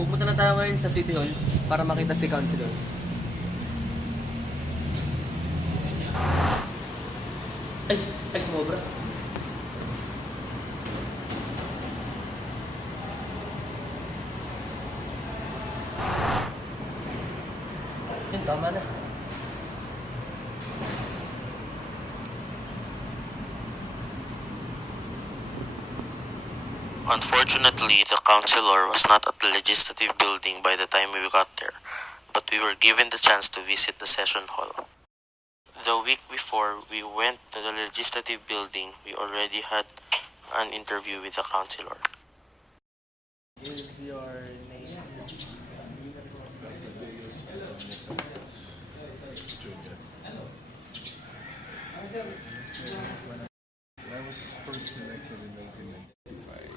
Pupunta na tayo ngayon sa City Hall para makita si Councilor. Ay! Ay, sumobra. Yun, tama na. Unfortunately, the councilor was not at the legislative building by the time we got there, but we were given the chance to visit the session hall. The week before we went to the legislative building, we already had an interview with the councilor. Is your name? I was first elected in 1995.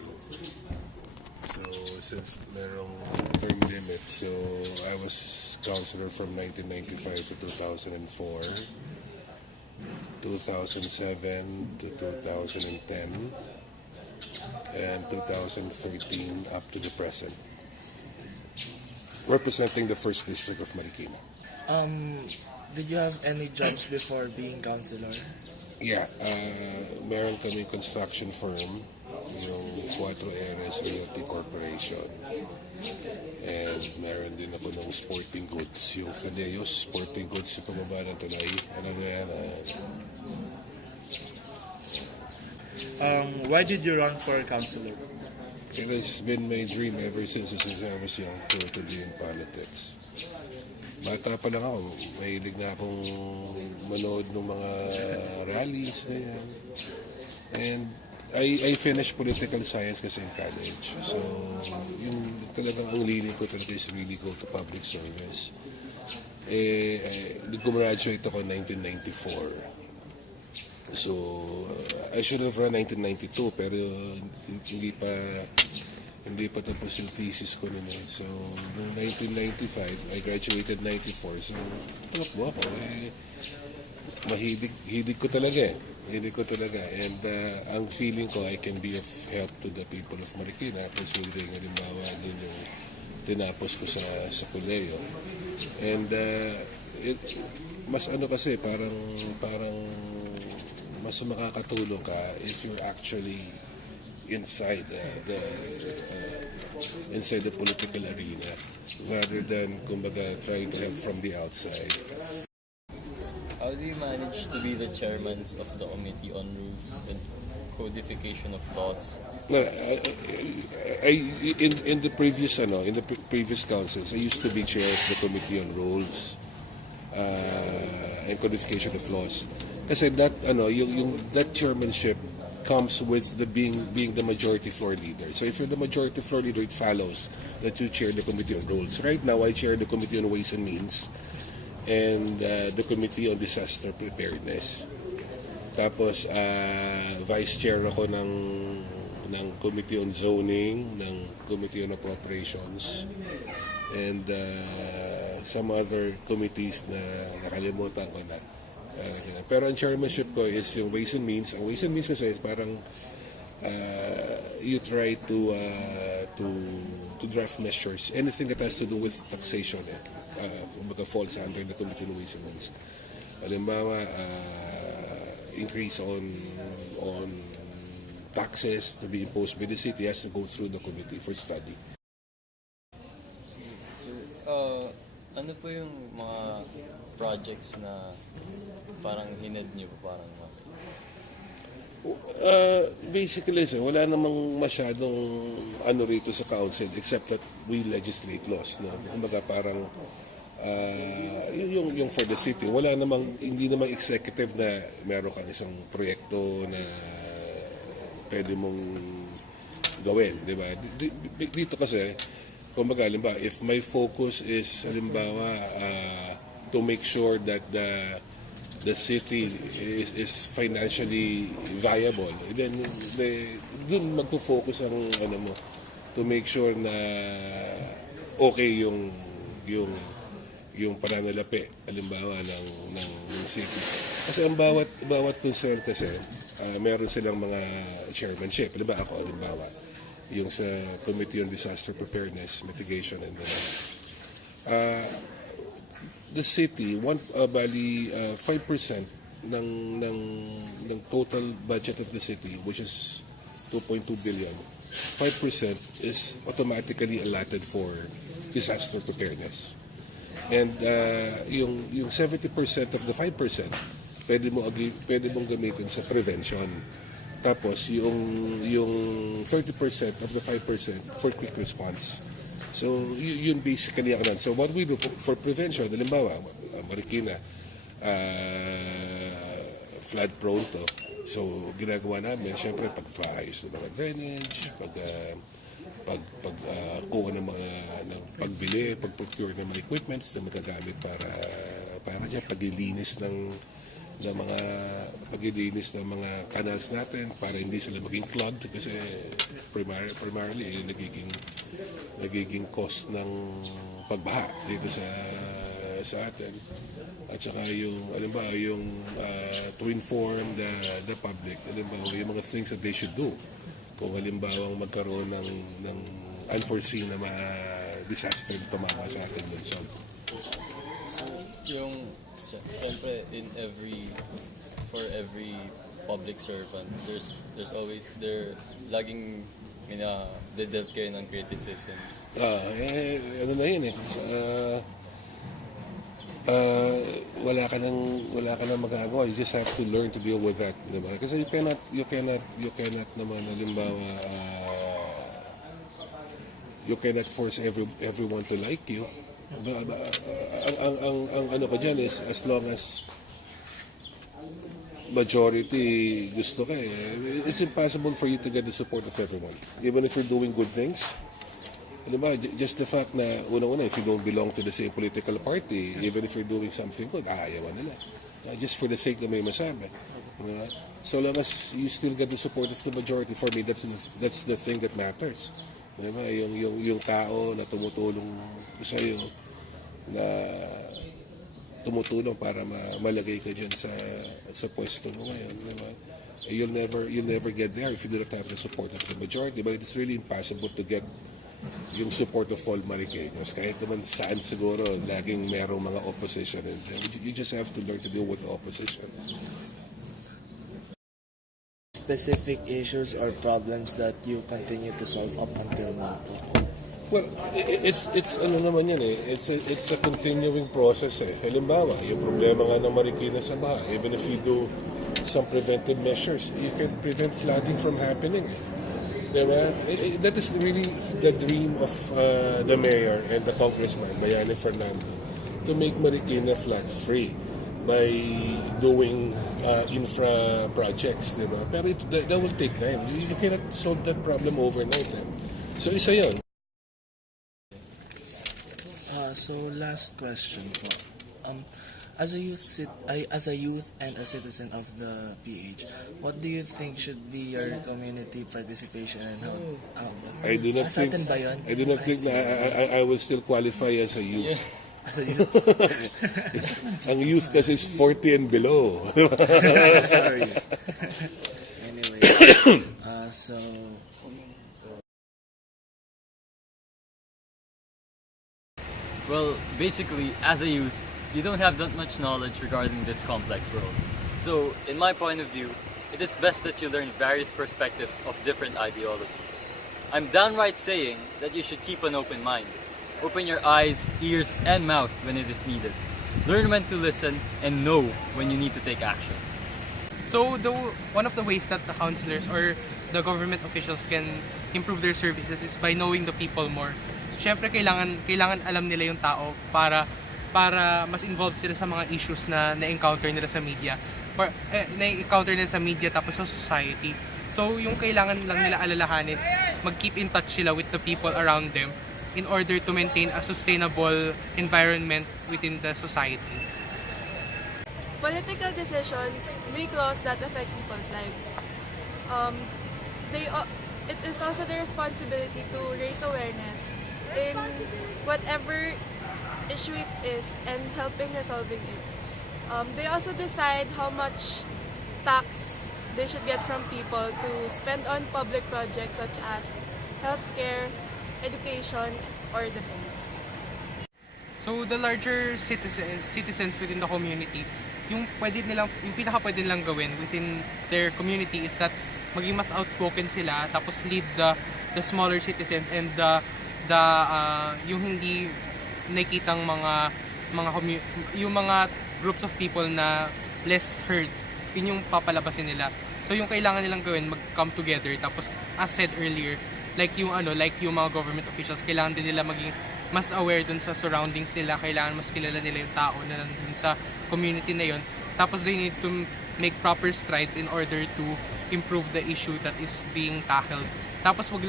So, since merong term limit, so I was councilor from 1995 to 2004, 2007 to 2010, and 2013 up to the present, representing the 1st District of Marikina. Did you have any jobs before being councilor? Yeah, meron kami construction firm, yung 4 Areas Realty Corporation. And meron din ako ng sporting goods, yung Fadeos sporting goods sa pamaba ng Tanay. Ano ba yan? Why did you run for councilor? It has been my dream ever since I was young to be in politics. Bata pa lang ako, mahilig na akong manood ng mga rallies na yan. And I finished political science kasi in college. So, yung talagang ang liling ko talaga is really go to public service. Nag-graduate ako in 1994. So, I should have run 1992 pero hindi pa tapos yung thesis ko nun. So, noong 1995, I graduated 94. So, tumakbo ako. Hilig ko talaga. And ang feeling ko, I can be of help to the people of Marikina considering, halimbawa, din yung tinapos ko sa koleyo. And mas ano kasi, parang mas makakatulong ka if you're actually inside the political arena rather than kumbaga trying to help from the outside. How do you manage to be the chairman of the Committee on Rules and Codification of Laws? No, in the previous previous councils, I used to be chair of the Committee on Rules and Codification of Laws. Kasi that that chairmanship comes with the being the majority floor leader. So if you're the majority floor leader, it follows that you chair the Committee on Rules. Right now, I chair the Committee on Ways and Means and the Committee on Disaster Preparedness. Tapos, vice chair ako ng Committee on Zoning, ng Committee on Appropriations, and some other committees na nakalimutan ko na. Pero ang chairmanship ko is yung Ways and Means. Ang Ways and Means kasi is parang you try to draft measures, anything that has to do with taxation, kumbaga falls under the Committee on Ways and Means. Halimbawa, increase on taxes to be imposed by the city has to go through the committee for study. So, ano po yung mga projects na parang hined niyo parang Basically, wala namang masyadong rito sa council except that we legislate laws. No? Kumbaga parang yung for the city, hindi namang executive na meron kang isang proyekto na pwede mong gawin, di ba? Dito kasi, kumbaga, halimbawa, if my focus is, halimbawa, to make sure that the city is financially viable, then dun magpo-focus ang to make sure na okay yung pananalapi, halimbawa ng city. Kasi ang bawat concern kasi meron silang mga chairmanship. Halimbawa ako, yung sa Committee on Disaster Preparedness, Mitigation and the city, 5% ng total budget of the city, which is 2.2 billion, 5% is automatically allotted for disaster preparedness. And yung 70% of the 5%, pwede mong gamitin sa prevention. Tapos yung 30% of the 5% for quick response. So yun basically ang So what we do for prevention, halimbawa, Marikina, flood prone to. So ginagawa namin, syempre pagpaayos ng mga drainage, kuha ng mga pagbili, pag-procure ng mga equipments na magagamit para diyan paglilinis ng mga canals natin para hindi sila maging clogged kasi primarily nagiging cost ng pagbaha dito sa atin. At saka to inform the public, yung mga things that they should do kung halimbawang magkaroon ng unforeseen na mga disaster na tumama sa atin. So, siyempre for every public servant, there's always laging dedevelop kayo ng criticisms. Ano na yun eh. Wala ka nang magagawa. You just have to learn to deal with that, diba? Kasi you cannot naman halimbawa you cannot force everyone to like you. Ang ano ko dyan is as long as majority gusto ka it's impossible for you to get the support of everyone. Even if you're doing good things. Diba, just the fact na unang-una, if you don't belong to the same political party, even if you're doing something good, ayawan nila. Just for the sake na may masabi. Diba? So long as you still get the support of the majority, for me, that's the thing that matters. Diba? Yung tao na tumutulong sa'yo, na tumutulong para malagay ka dyan sa pwesto mo ngayon. Diba? You'll never get there if you do not have the support of the majority. But it's really impossible to get yung support of all Mariqueños. Kahit naman saan siguro laging merong mga opposition. And you just have to learn to deal with the opposition. Specific issues or problems that you continue to solve up until now? Well, it's ano naman yan eh. It's a continuing process eh. Halimbawa, yung problema nga ng Marikina sa baha, even if you do some preventive measures, you can prevent flooding from happening eh. Diba? That is really the dream of the mayor and the congressman, Bayani Fernando, to make Marikina flood-free by doing infra projects. Diba? Pero that will take time. You cannot solve that problem overnight. Eh? So isa yun. So last question po. As a youth and a citizen of the PH, what do you think should be your community participation and how? I do not think. Ba yun? I do not think na I will still qualify as a youth. As a youth? Ang youth kasi is 40 and below. So sorry. Anyway, so. Well, basically, as a youth, you don't have that much knowledge regarding this complex world. So, in my point of view, it is best that you learn various perspectives of different ideologies. I'm downright saying that you should keep an open mind. Open your eyes, ears, and mouth when it is needed. Learn when to listen and know when you need to take action. So, one of the ways that the councillors or the government officials can improve their services is by knowing the people more. Siyempre, kailangan alam nila yung tao para mas involved sila sa mga issues na na-encounter nila sa media. Na-encounter nila sa media tapos sa society. So, yung kailangan lang nila alalahanin, mag-keep in touch sila with the people around them in order to maintain a sustainable environment within the society. Political decisions make laws that affect people's lives. It is also their responsibility to raise awareness in whatever issue it is and helping resolving it. They also decide how much tax they should get from people to spend on public projects such as healthcare, education, or defense. So the larger citizens within the community, yung pinaka pwede nilang gawin within their community is that maging mas outspoken sila, tapos lead the smaller citizens and yung hindi nakikitang yung mga groups of people na less heard, yun yung papalabasin nila. So yung kailangan nilang gawin, mag-come together, tapos as said earlier, like yung mga government officials, kailangan din nila maging mas aware dun sa surroundings nila, kailangan mas kilala nila yung tao na nandun sa community na yun. Tapos they need to make proper strides in order to improve the issue that is being tackled. Tapos wag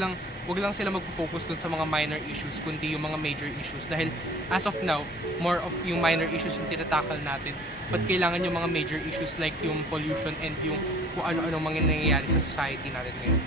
lang sila magfo-focus dun sa mga minor issues, kundi yung mga major issues. Dahil as of now, more of yung minor issues yung tinatakal natin. But kailangan yung mga major issues like yung pollution and yung kung ano-ano mga nangyayari sa society natin ngayon.